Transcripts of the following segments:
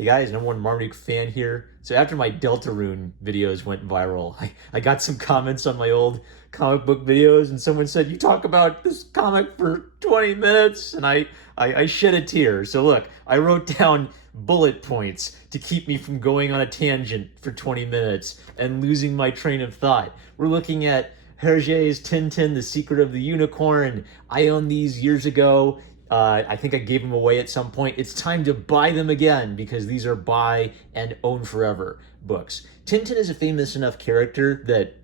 Hey guys, number one Marmaduke fan here. So after my Deltarune videos went viral, I got some comments on my old comic book videos, and someone said, "You talk about this comic for 20 minutes," and I shed a tear. So look, I wrote down bullet points to keep me from going on a tangent for 20 minutes and losing my train of thought. We're looking at Hergé's Tintin, The Secret of the Unicorn. I owned these years ago. I think I gave them away at some point. It's time to buy them again because these are buy and own forever books. Tintin is a famous enough character that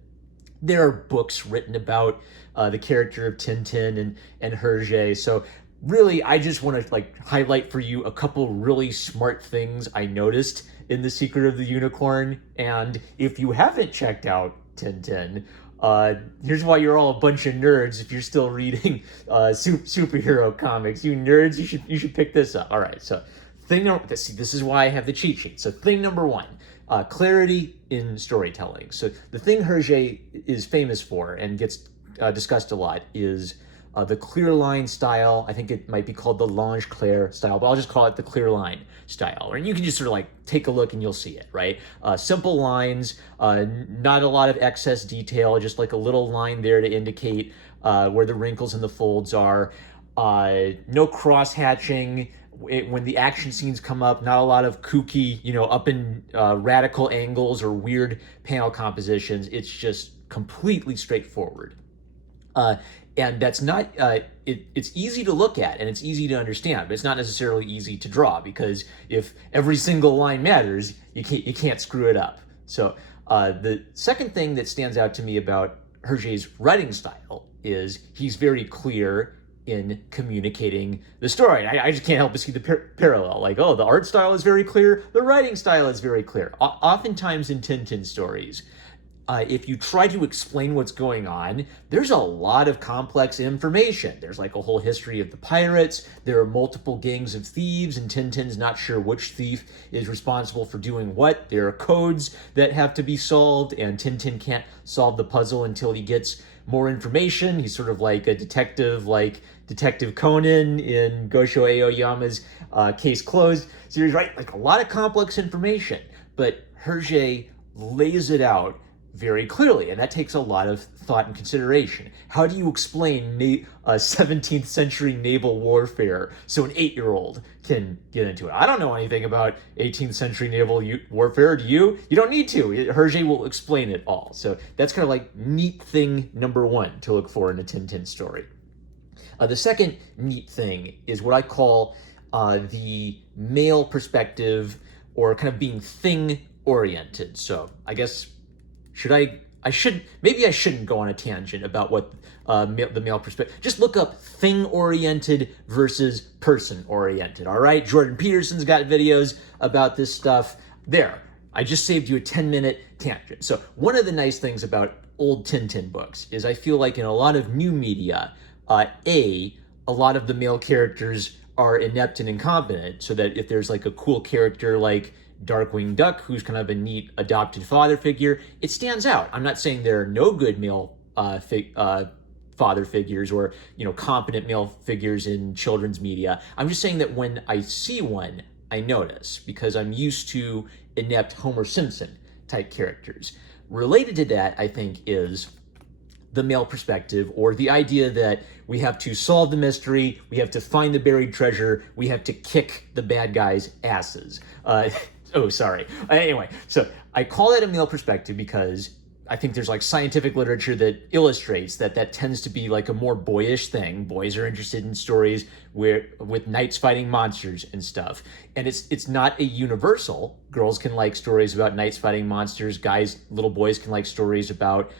there are books written about the character of Tintin and Hergé. So really, I just want to highlight for you a couple really smart things I noticed in The Secret of the Unicorn. And if you haven't checked out Tintin, here's why you're all a bunch of nerds if you're still reading superhero comics. You nerds, you should pick this up. All right, so this is why I have the cheat sheet. So thing number one, clarity in storytelling. So the thing Hergé is famous for and gets discussed a lot is the clear line style. I think it might be called the Lange Claire style, but I'll just call it the clear line style. And you can just sort of take a look and you'll see it, right? Simple lines, not a lot of excess detail, just like a little line there to indicate where the wrinkles and the folds are. No cross hatching. When the action scenes come up, not a lot of kooky, up in radical angles or weird panel compositions. It's just completely straightforward. And that's not, it's easy to look at and it's easy to understand, but it's not necessarily easy to draw because if every single line matters, you can't screw it up. So the second thing that stands out to me about Hergé's writing style is he's very clear in communicating the story. I just can't help but see the parallel. The art style is very clear, the writing style is very clear. Oftentimes in Tintin stories, if you try to explain what's going on, there's a lot of complex information. There's a whole history of the pirates. There are multiple gangs of thieves, and Tintin's not sure which thief is responsible for doing what. There are codes that have to be solved, and Tintin can't solve the puzzle until he gets more information. He's sort of like a detective, like Detective Conan in Gosho Aoyama's Case Closed series, right? A lot of complex information, but Hergé lays it out very clearly, and that takes a lot of thought and consideration. How do you explain 17th century naval warfare so an 8-year-old can get into it? I don't know anything about 18th century naval warfare. Do you? You don't need to. Hergé will explain it all. So that's kind of neat thing number one to look for in a Tintin story. The second neat thing is what I call the male perspective, or kind of being thing-oriented. So I guess maybe I shouldn't go on a tangent about what the male perspective. Just look up thing-oriented versus person-oriented, all right? Jordan Peterson's got videos about this stuff. There, I just saved you a 10-minute tangent. So one of the nice things about old Tintin books is I feel like in a lot of new media, a lot of the male characters are inept and incompetent, so that if there's a cool character like Darkwing Duck, who's kind of a neat adopted father figure, it stands out. I'm not saying there are no good male father figures or competent male figures in children's media. I'm just saying that when I see one, I notice, because I'm used to inept Homer Simpson type characters. Related to that, I think, is the male perspective, or the idea that we have to solve the mystery, we have to find the buried treasure, we have to kick the bad guys' asses. Oh, sorry. Anyway, so I call that a male perspective because I think there's scientific literature that illustrates that tends to be a more boyish thing. Boys are interested in stories with knights fighting monsters and stuff. And it's not a universal. Girls can like stories about knights fighting monsters. Little boys can like stories about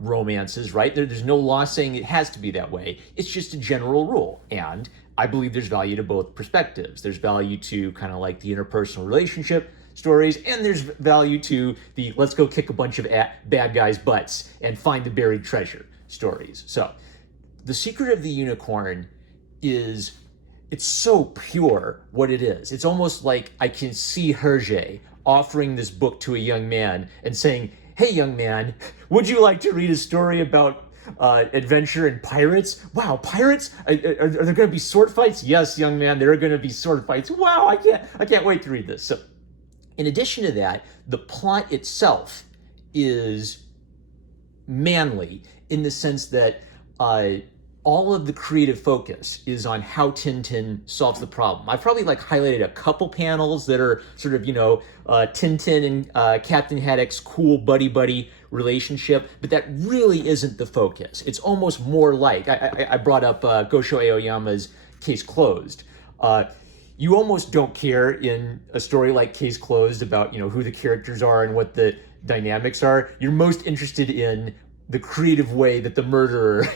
romances, right? There's no law saying it has to be that way. It's just a general rule. And I believe there's value to both perspectives. There's value to kind of the interpersonal relationship stories, and there's value to the let's go kick a bunch of bad guys' butts and find the buried treasure stories. So The Secret of the Unicorn it's so pure what it is. It's almost like I can see Hergé offering this book to a young man and saying, "Hey, young man, would you like to read a story about adventure and pirates. Wow, pirates? Are there going to be sword fights? Yes, young man, there are going to be sword fights. Wow, I can't wait to read this. So, in addition to that, the plot itself is manly in the sense that all of the creative focus is on how Tintin solves the problem. I probably like highlighted a couple panels that are sort of, Tintin and Captain Haddock's cool buddy relationship, but that really isn't the focus. It's almost more like, I brought up Gosho Aoyama's Case Closed. You almost don't care in a story like Case Closed about, who the characters are and what the dynamics are. You're most interested in the creative way that the murderer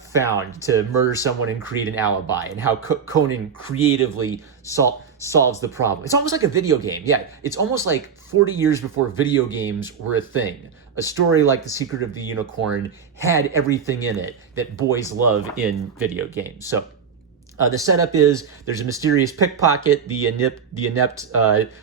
found to murder someone and create an alibi, and how Conan creatively solves the problem. It's almost like a video game. Yeah, it's almost like 40 years before video games were a thing. A story like The Secret of the Unicorn had everything in it that boys love in video games. So the setup is there's a mysterious pickpocket. The inept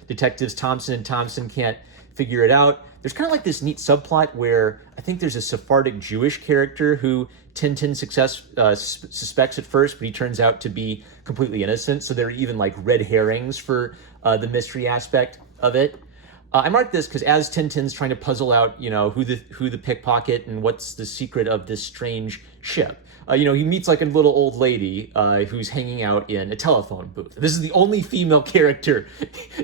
detectives Thompson and Thompson can't figure it out. There's kind of like this neat subplot where I think there's a Sephardic Jewish character who Tintin suspects at first, but he turns out to be completely innocent. So there are even like red herrings for the mystery aspect of it. I marked this because as Tintin's trying to puzzle out, who the pickpocket and what's the secret of this strange ship. He meets like a little old lady who's hanging out in a telephone booth. This is the only female character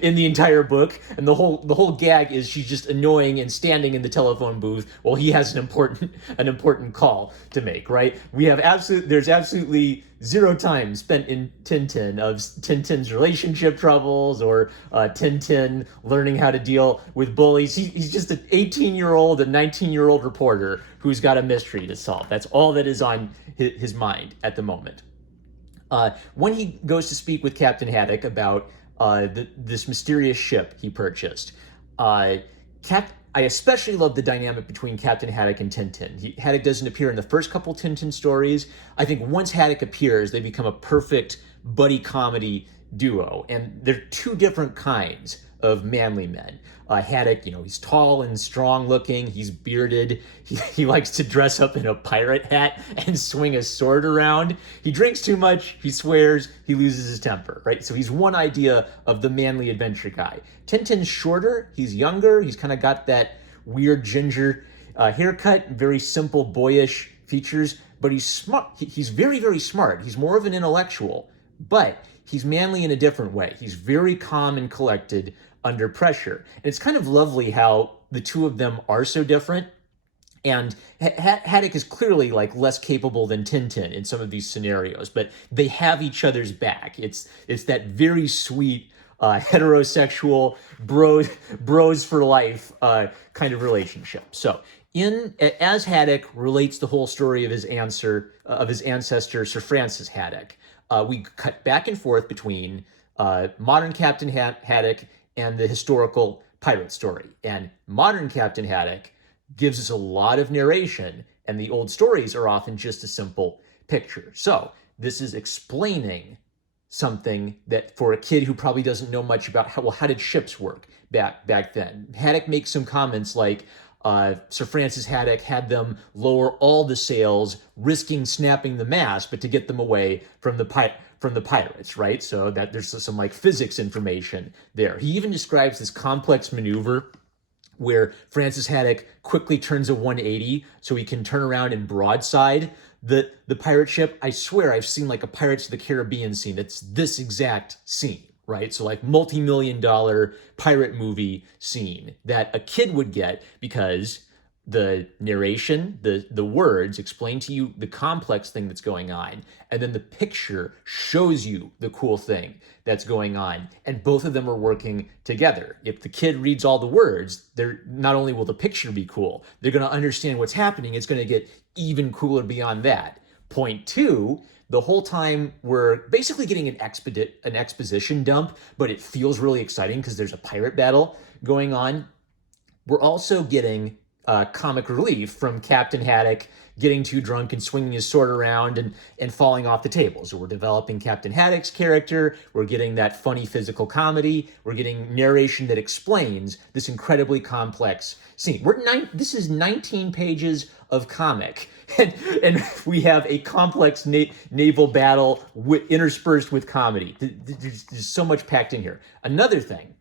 in the entire book, and the whole gag is she's just annoying and standing in the telephone booth while he has an important call to make. Right? There's absolutely zero time spent in Tintin of Tintin's relationship troubles or Tintin learning how to deal with bullies. He's just an 18-year-old, a 19-year-old reporter who's got a mystery to solve. That's all that is on his mind at the moment. When he goes to speak with Captain Haddock about this mysterious ship he purchased, I especially love the dynamic between Captain Haddock and Tintin. Haddock doesn't appear in the first couple Tintin stories. I think once Haddock appears, they become a perfect buddy comedy duo. And they're two different kinds of manly men. Haddock, he's tall and strong looking. He's bearded. He likes to dress up in a pirate hat and swing a sword around. He drinks too much. He swears. He loses his temper, right? So he's one idea of the manly adventure guy. Tintin's shorter. He's younger. He's kind of got that weird ginger haircut, very simple boyish features, but he's smart. He's very, very smart. He's more of an intellectual, but he's manly in a different way. He's very calm and collected under pressure. And it's kind of lovely how the two of them are so different. And Haddock is clearly like less capable than Tintin in some of these scenarios, but they have each other's back. It's that very sweet heterosexual bros for life kind of relationship. So as Haddock relates the whole story of his ancestor Sir Francis Haddock, we cut back and forth between modern Captain Haddock and the historical pirate story. And modern Captain Haddock gives us a lot of narration, and the old stories are often just a simple picture. So this is explaining something that for a kid who probably doesn't know much about how did ships work back then. Haddock makes some comments like, Sir Francis Haddock had them lower all the sails, risking snapping the mast, but to get them away from the pirates, right? So that there's some like physics information there. He even describes this complex maneuver where Francis Haddock quickly turns a 180 so he can turn around and broadside the pirate ship. I swear I've seen like a Pirates of the Caribbean scene that's this exact scene, right? So like multi-million-dollar pirate movie scene that a kid would get because the narration, the words explain to you the complex thing that's going on, and then the picture shows you the cool thing that's going on, and both of them are working together. If the kid reads all the words, they're not only will the picture be cool, they're going to understand what's happening. It's going to get even cooler beyond that. Point two, the whole time we're basically getting an exposition dump, but it feels really exciting because there's a pirate battle going on. We're also getting comic relief from Captain Haddock getting too drunk and swinging his sword around and falling off the table. So we're developing Captain Haddock's character. We're getting that funny physical comedy. We're getting narration that explains this incredibly complex scene. This is 19 pages of comic. And we have a complex naval battle interspersed with comedy. There's so much packed in here. Another thing,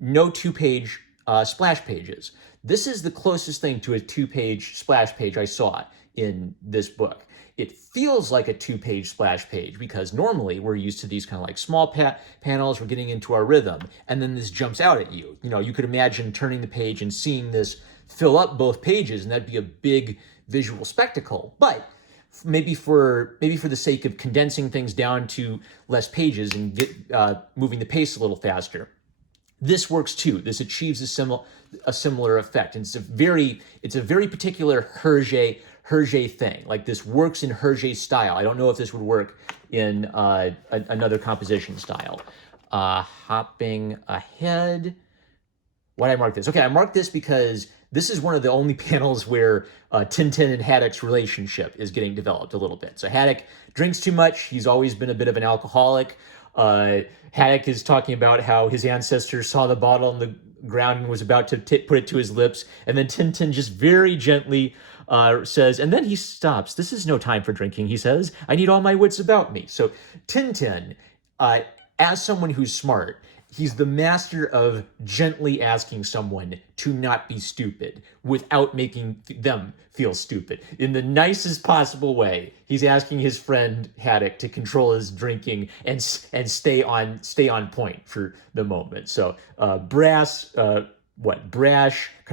no 2-page splash pages. This is the closest thing to a 2-page splash page I saw in this book. It feels like a 2-page splash page because normally we're used to these kind of like small panels, we're getting into our rhythm, and then this jumps out at you. You know, you could imagine turning the page and seeing this fill up both pages, and that'd be a big visual spectacle. But maybe for the sake of condensing things down to less pages and get moving the pace a little faster, this works too. This achieves a similar effect. And it's a very particular Hergé thing. Like, this works in Hergé's style. I don't know if this would work in another composition style. Hopping ahead. Why did I mark this? Okay, I marked this because this is one of the only panels where Tintin and Haddock's relationship is getting developed a little bit. So Haddock drinks too much. He's always been a bit of an alcoholic. Haddock is talking about how his ancestors saw the bottle on the ground and was about to put it to his lips. And then Tintin just very gently says, and then he stops. This is no time for drinking, he says. I need all my wits about me. So Tintin, as someone who's smart, he's the master of gently asking someone to not be stupid without making them feel stupid. In the nicest possible way, he's asking his friend Haddock to control his drinking and stay on point for the moment. So brash, kind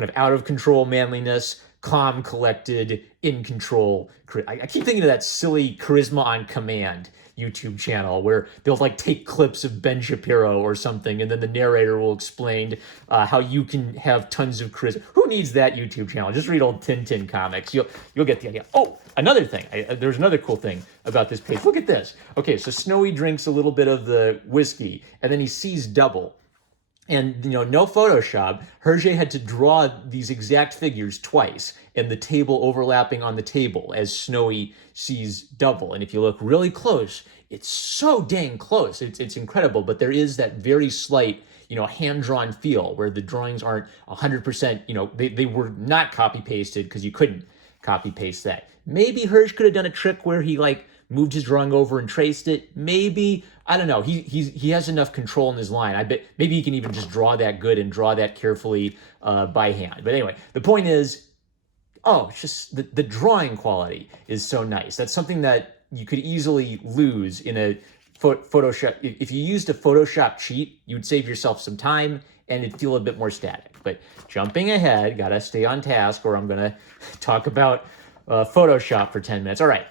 of out of control manliness, calm, collected, in control. I keep thinking of that silly Charisma on Command YouTube channel where they'll like take clips of Ben Shapiro or something, and then the narrator will explain how you can have tons of charisma. Who needs that YouTube channel? Just read old Tintin comics. You'll get the idea. Oh, another thing. There's another cool thing about this page. Look at this. Okay, so Snowy drinks a little bit of the whiskey, and then he sees double. And, no Photoshop. Hergé had to draw these exact figures twice, and the table overlapping on the table as Snowy sees double. And if you look really close, it's so dang close. It's incredible, but there is that very slight, hand-drawn feel where the drawings aren't 100%, they were not copy-pasted because you couldn't copy-paste that. Maybe Hergé could have done a trick where he, moved his drawing over and traced it. Maybe, I don't know. He has enough control in his line. I bet maybe he can even just draw that good and draw that carefully by hand. But anyway, the point is, it's just the drawing quality is so nice. That's something that you could easily lose in a Photoshop. If you used a Photoshop cheat, you'd save yourself some time and it'd feel a bit more static. But jumping ahead, gotta stay on task or I'm gonna talk about Photoshop for 10 minutes. All right.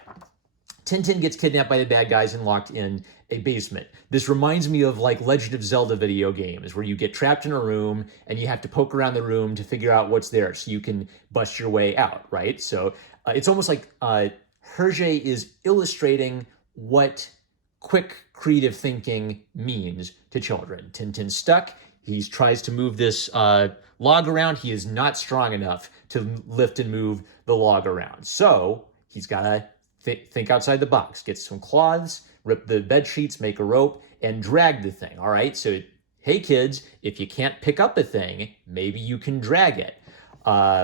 Tintin gets kidnapped by the bad guys and locked in a basement. This reminds me of Legend of Zelda video games where you get trapped in a room and you have to poke around the room to figure out what's there so you can bust your way out, right? So it's almost like Hergé is illustrating what quick creative thinking means to children. Tintin's stuck. He tries to move this log around. He is not strong enough to lift and move the log around. So he's got to think outside the box, get some cloths, rip the bed sheets, make a rope, and drag the thing. All right, so hey kids, if you can't pick up a thing, maybe you can drag it.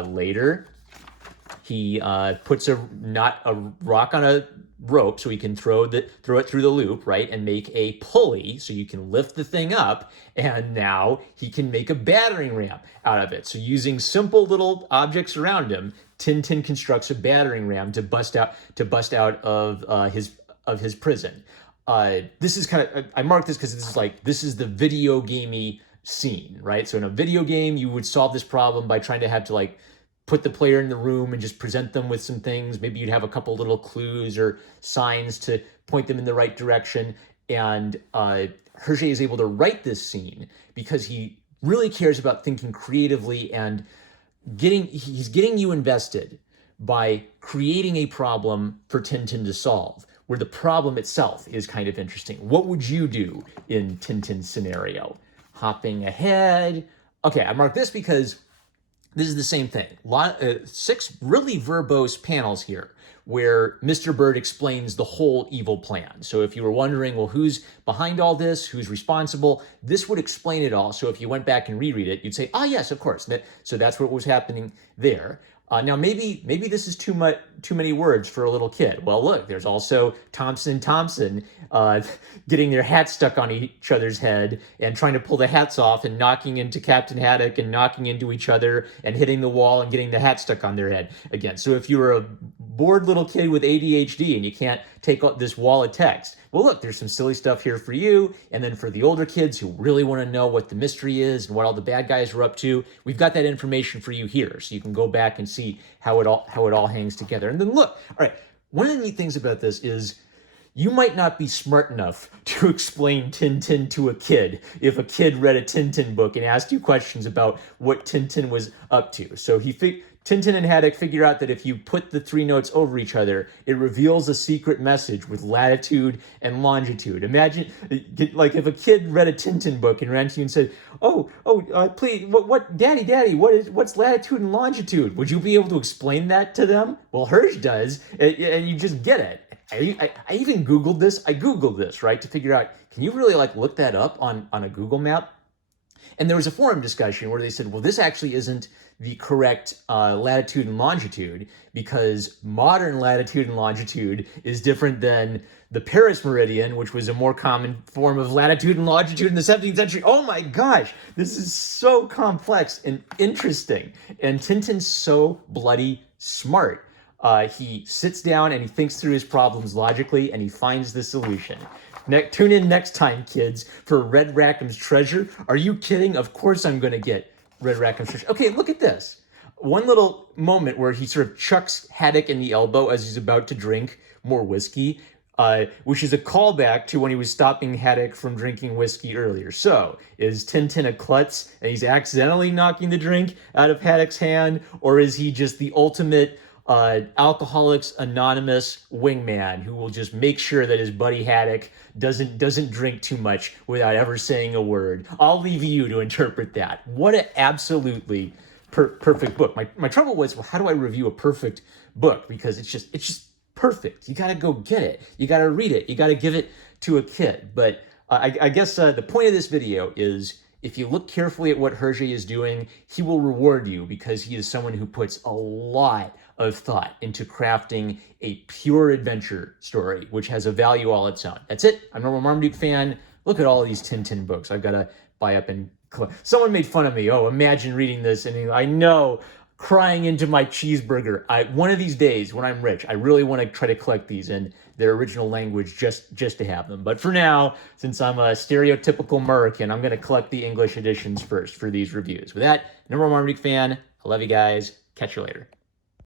Later, he puts a rock on a rope so he can throw it through the loop, right, and make a pulley so you can lift the thing up, and now he can make a battering ram out of it. So using simple little objects around him, Tintin constructs a battering ram to bust out of his prison. This is kind of, I marked this because this is the video gamey scene, right? So in a video game, you would solve this problem by trying to have to put the player in the room and just present them with some things. Maybe you'd have a couple little clues or signs to point them in the right direction. And Hergé is able to write this scene because he really cares about thinking creatively and he's getting you invested by creating a problem for Tintin to solve, where the problem itself is kind of interesting. What would you do in Tintin's scenario? Hopping ahead. Okay, I marked this because this is the same thing. 6 really verbose panels here where Mr. Bird explains the whole evil plan. So if you were wondering, well, who's behind all this? Who's responsible? This would explain it all. So if you went back and reread it, you'd say, ah, yes, of course. So that's what was happening there. Now, maybe this is too many words for a little kid. Well, look, there's also Thompson getting their hats stuck on each other's head and trying to pull the hats off and knocking into Captain Haddock and knocking into each other and hitting the wall and getting the hat stuck on their head again. So if you're a bored little kid with ADHD and you can't take this wall of text, well, look, there's some silly stuff here for you. And then for the older kids who really want to know what the mystery is and what all the bad guys are up to, we've got that information for you here. So you can go back and see how it all hangs together. And then look, all right, one of the neat things about this is you might not be smart enough to explain Tintin to a kid if a kid read a Tintin book and asked you questions about what Tintin was up to. So Tintin and Haddock figure out that if you put the 3 notes over each other, it reveals a secret message with latitude and longitude. Imagine, like, if a kid read a Tintin book and ran to you and said, please, Daddy, what's latitude and longitude? Would you be able to explain that to them? Well, Hergé does, and you just get it. I even Googled this. I Googled this, right, to figure out, can you really, like, look that up on a Google map? And there was a forum discussion where they said, well, this actually isn't the correct latitude and longitude because modern latitude and longitude is different than the Paris meridian, which was a more common form of latitude and longitude in the 17th century. Oh my gosh, this is so complex and interesting. And Tintin's so bloody smart. He sits down and he thinks through his problems logically and he finds the solution. Tune in next time, kids, for Red Rackham's Treasure. Are you kidding? Of course I'm going to get Red Rackham's Treasure. Okay, look at this. One little moment where he sort of chucks Haddock in the elbow as he's about to drink more whiskey, which is a callback to when he was stopping Haddock from drinking whiskey earlier. So, is Tintin a klutz and he's accidentally knocking the drink out of Haddock's hand, or is he just the ultimate Alcoholics Anonymous wingman who will just make sure that his buddy Haddock doesn't drink too much without ever saying a word? I'll leave you to interpret that. What an absolutely perfect book. My trouble was, well, how do I review a perfect book? Because it's just perfect. You got to go get it. You got to read it. You got to give it to a kid. But I guess the point of this video is, if you look carefully at what Hergé is doing, he will reward you because he is someone who puts a lot of thought into crafting a pure adventure story, which has a value all its own. That's it. I'm a Marmaduke fan. Look at all these Tintin books I've got to buy up and collect. Someone made fun of me. Oh, imagine reading this. And I know, crying into my cheeseburger. One of these days when I'm rich, I really want to try to collect these in their original language just to have them. But for now, since I'm a stereotypical American, I'm going to collect the English editions first for these reviews. With that, number one Marmaduke fan. I love you guys. Catch you later.